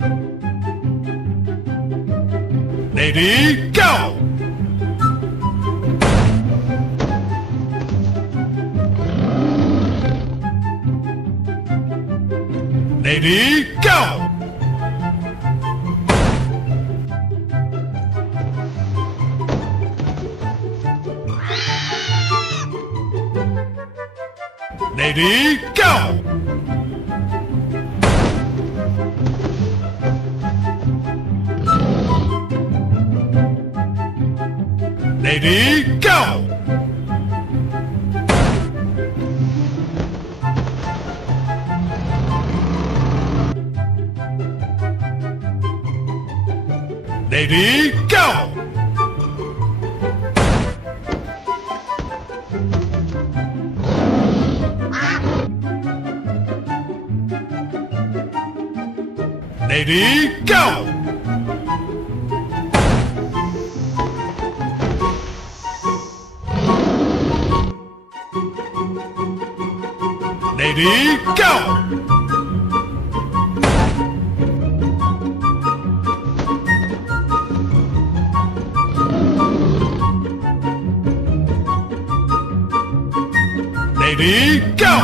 Lady, go! Lady, go! Lady, go! Lady, go! Lady, go! Lady, go! Lady, go! Lady, go! Lady, go!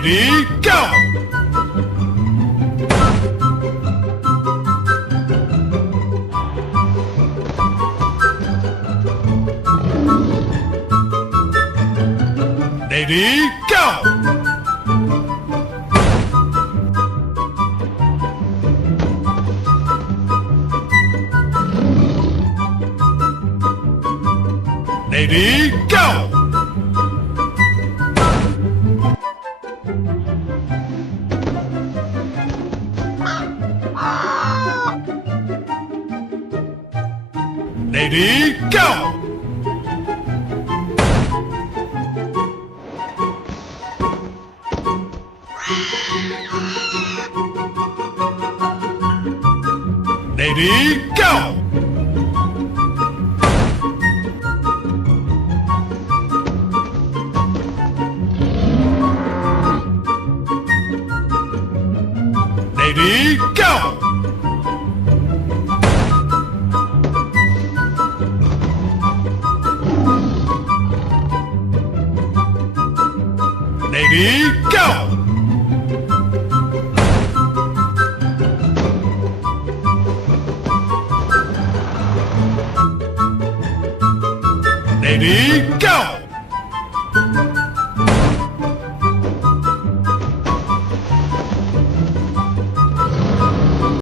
Lady, go! Lady, go! Lady, go! Lady, go! Lady, go! Lady, go! Lady, go!